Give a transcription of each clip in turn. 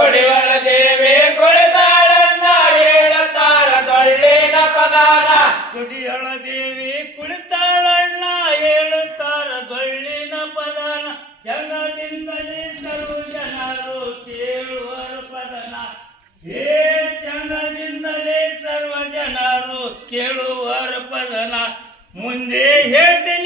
ಕೊಡಿವರ ದೇವಿ ಕುಳಿತಾಳನ್ನ ಹೇಳುತ್ತಾರ ದೊಳ್ಳಿನ ಪದಾನ ಗುಡಿಯೊಳ ದೇವಿ ಕುಳಿತಾಳಣ್ಣ ಹೇಳುತ್ತಾರ ದೊಳ್ಳಿನ ಪದಾನ ಜಗದಿಂದಲೇ ಸರ್ವ ಜನರು ಕೇಳುವರ ಪದನ. ಹೇ ಚಂದದಿಂದಲೇ ಸರ್ವ ಜನರು ಕೇಳುವರ ಪದನ. ಮುಂದೆ ಹೇಳ್ತೀನಿ.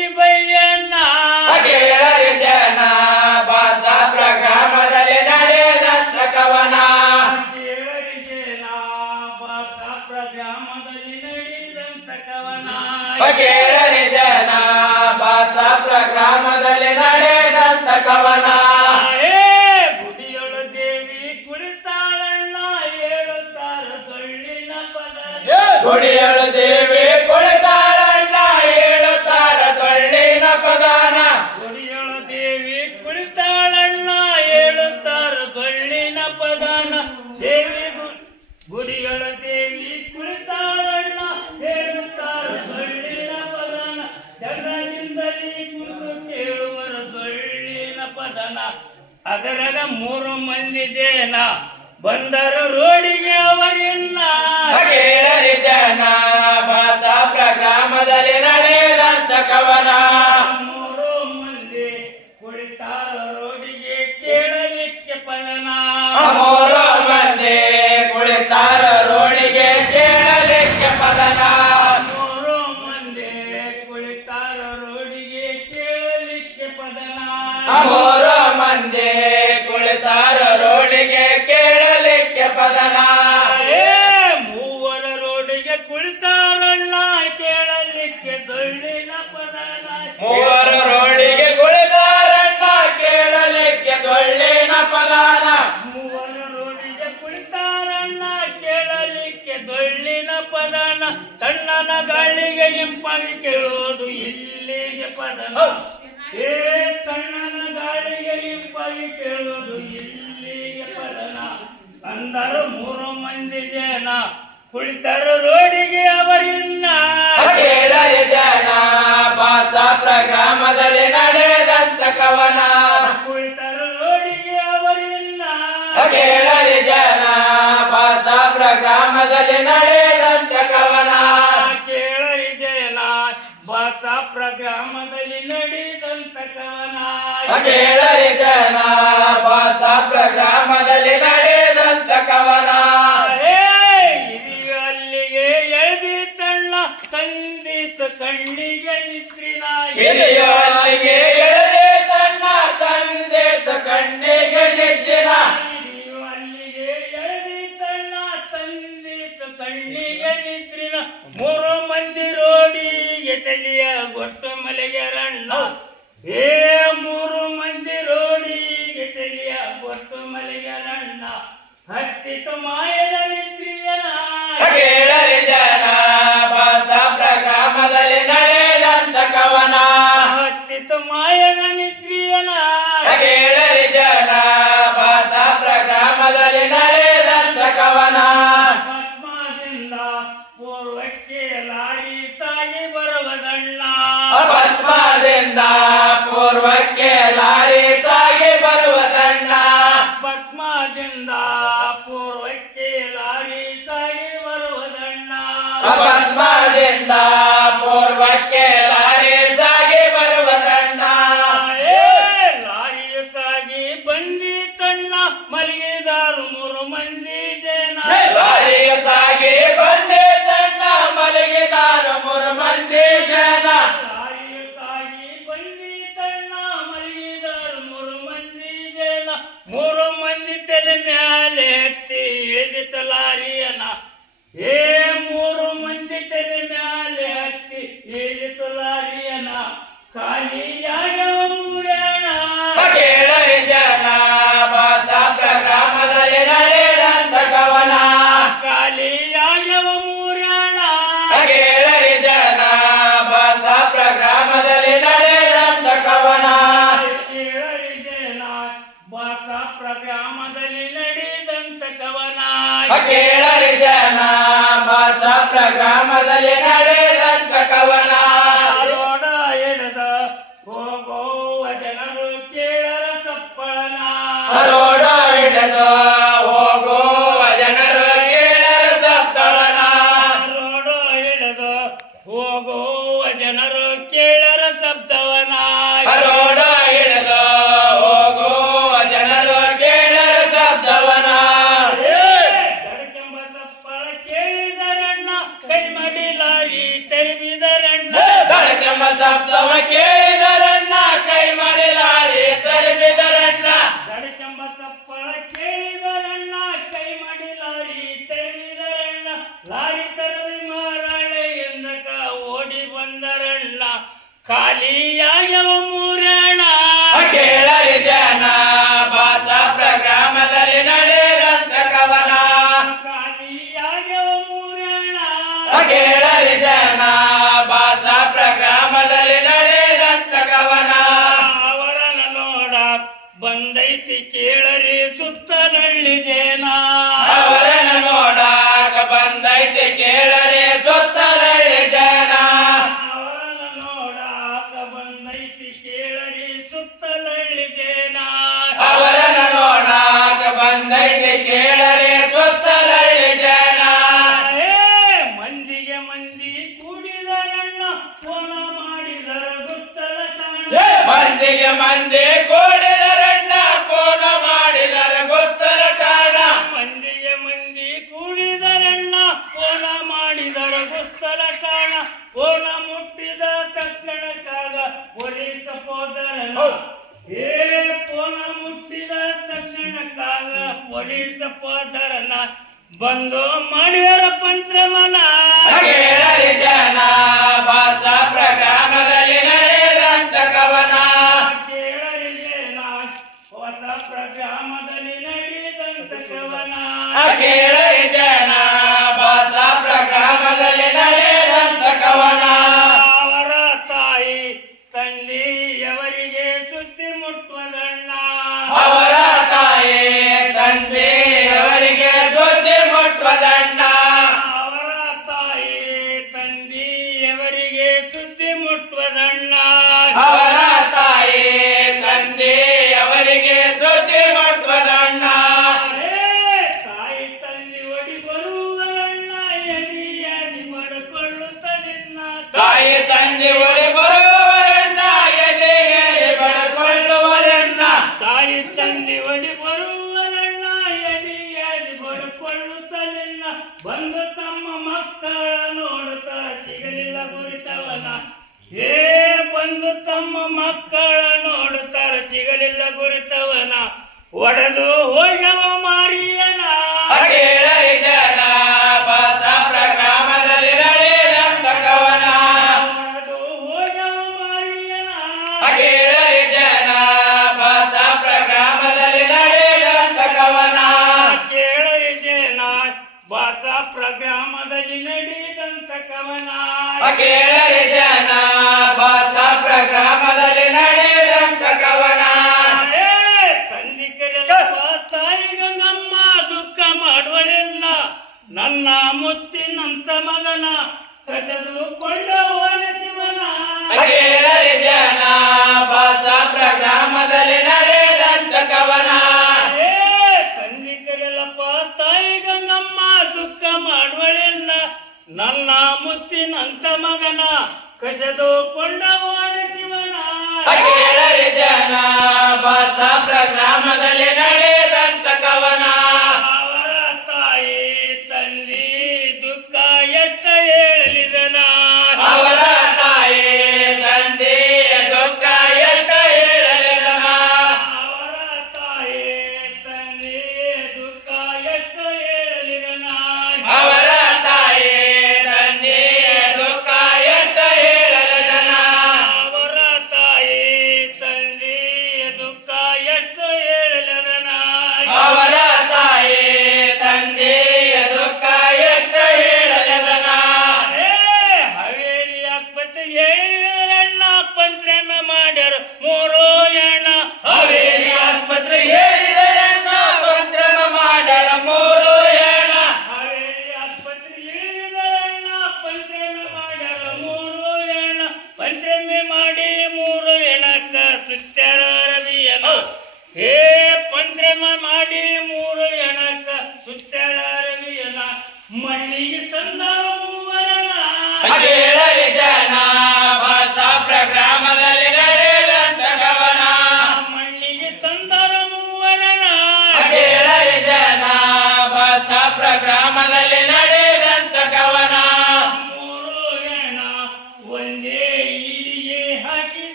ಸೊಳ್ಳಿನ ಅದರಗ ಮೂರು ಮಂದಿ ಜನ. ಬಂದರು ರೋಡಿಗೆ ಅವರಿನ್ನ. ಜನ ಬಾಸ ಗ್ರಾಮದಲ್ಲಿ ನಡೆದಂತ ಕವನ. ಜನ ಕುಳಿತರ ರೋಡಿಗೆ ಅವರಿನ್ನ. ಕೇಳರಿ ಜನ ಬಾಸಾಪ್ರ ಪ್ರಗ್ರಾಮದಲ್ಲಿ ನಡೆದಂತ ಕವನ. ಕುಳಿತರ ರೋಡಿಗೆ ಅವರಿನ್ನ. ಕೇಳರಿ ಜನ ಬಾಸಾಪ್ರ ಪ್ರಗ್ರಾಮದಲ್ಲಿ ನಡೆದಂತ ಕವನ. ಕೇಳರಿ ಜನ ಬಾಸಾಪ್ರ ಪ್ರಗ್ರಾಮದಲ್ಲಿ ನಡೆದಂತ ಕವನ. ಕೇಳರಿ ಜನ ರೋಡಿಗೆ ಗೊತ್ತು ಮಲೆಗೆ ಏ ಮೂರು ಮಂದಿ ರೋಡಿಗೆ ತಲಿಯ ಗೊಟ್ಟು ಮಲೆಯರಣ್ಣ ರಣ್ಣ. ಹತ್ತಿತು ಮಾಯದ ನಿತ್ರಿಯನ ಕೇಳರಿ ಜನ ಬಾಸಾಪ್ರ ಗ್ರಾಮದಲ್ಲಿ ನಡೆದಂತ ಕವನ. ಹತ್ತಿತು ಮಾಯದ ನಿತ್ರಿಯನ ಪ್ರಗ್ರಾಮದಲ್ಲಿ ನಡೆದಂತ ಕವನ. ಕೇಳಲಿ ಜನ ಬಾಸ ಪ್ರಗ್ರಾಮದಲ್ಲಿ ನಡೆದಂತ ಕವನ. ರೋಡ ಎಳೆದ ಹೋಗುವ ಜನರು ಕೇಳರ ಸಪ್ಪಳನ. ರೋಡ ಎಳೆದ ಹೋಗುವ ಜನರು ಕೇಳರ ಸಪ್ಪಳನ. ರೋಡ ಎಳೆದ ಹೋಗುವ ಜನರು ಕೇಳರ ಶಬ್ದ ಬಂದೈತಿ ಕೇಳರಿ ಸುತ್ತ ನಳ್ಳಿಜೆ ಮಂದಿಗೆ ಮಂದಿ ಕೂಡಿದರಣ್ಣ ಕೋಲ ಮಾಡಿದರ ಗೊತ್ತರ ಕಾರಣ ಮಂದಿಗೆ ಮಂದಿ ಕೂಡಿದರಣ್ಣ ಕೋಲ ಮಾಡಿದರ ಗೊತ್ತರ ಕಾಣ ಕೋಲ ಮುಟ್ಟಿದ ತಕ್ಷಣ ಕಾಗ ಪೊಲೀಸ ಪೋದರನ. ಏ ಕೋಲ ಮುಟ್ಟಿದ ತಕ್ಷಣ ಕಾಗ ಪೊಲೀಸ ಪೋದರನ. ಬಂದು ಮಾಡಿದರ ಪಂತ್ರಮನ. ಜನ ಭಾಷಾ ಗ್ರಾಮದಲ್ಲಿ ತಂದೆ ಒಳಿ ಬರುವವರನ್ನ ಬಡಕೊಳ್ಳುವರನ್ನ ತಾಯಿ ತಂದೆ ಒಡೆ ಬರುವರಣ್ಣ, ಎದೆ ಎದಿ ಬಡ್ಕೊಳ್ಳುತ್ತಲಿಲ್ಲ. ಬಂದು ತಮ್ಮ ಮಕ್ಕಳ ನೋಡುತ್ತಾ ಸಿಗಲಿಲ್ಲ ಗುರಿತವನ. ಏ ಬಂದು ತಮ್ಮ ಮಕ್ಕಳ ನೋಡುತ್ತಾರೆ ಸಿಗಲಿಲ್ಲ ಗುರಿತವನ. ಒಡೆದು ಹೋಗವ ಕೇಳರಿ ಜನ ಬಸಾಪುರ ಗ್ರಾಮದಲ್ಲಿ ನಡೆದಂತ ಕವನ. ತಾಯಿ ಗಂಗಮ್ಮ ದುಃಖ ಮಾಡುವಳಿಲ್ಲ ನನ್ನ ಮುತ್ತಿನಂತ ಮಗನ ಕಸದು ಕೊಂಡ ಶಿವನ ಕೇಳರಿ ಜನ ಬಸಾಪುರ ಗ್ರಾಮದಲ್ಲಿ ನಡೆದಂತ ಕಸದು ಕೊಂಡ ಶಿವನ. ಜನ ಬಸಪ್ರ ಗ್ರಾಮದಲ್ಲಿ ನಡೆದಂತ વિસ્તાર રવિ એમાં હે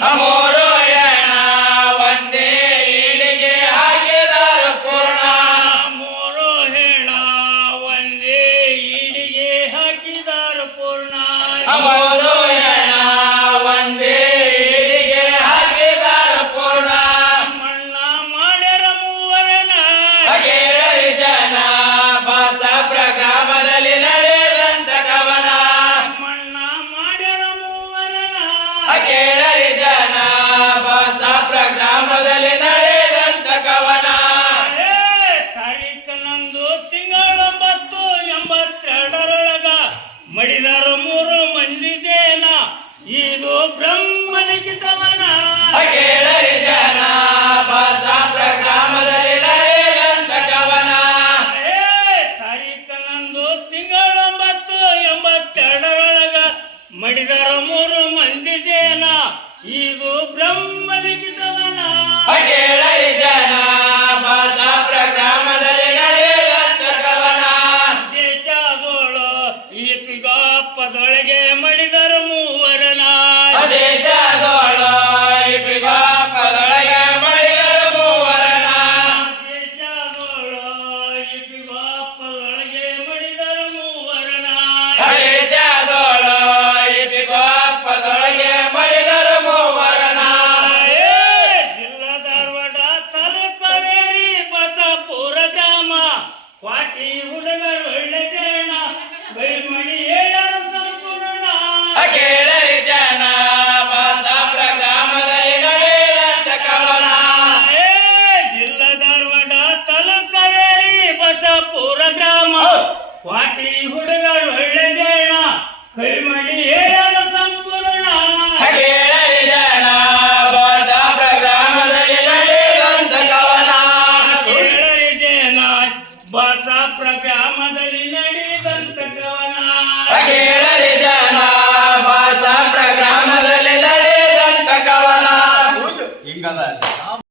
¡Vamos! ಇದು ಬ್ರಹ್ಮಲಿಖಿತವನ ಹಾಗೆ ಕೈವಾರ ಒಳ್ಳೆ ಜಯ ಕೈವಾರ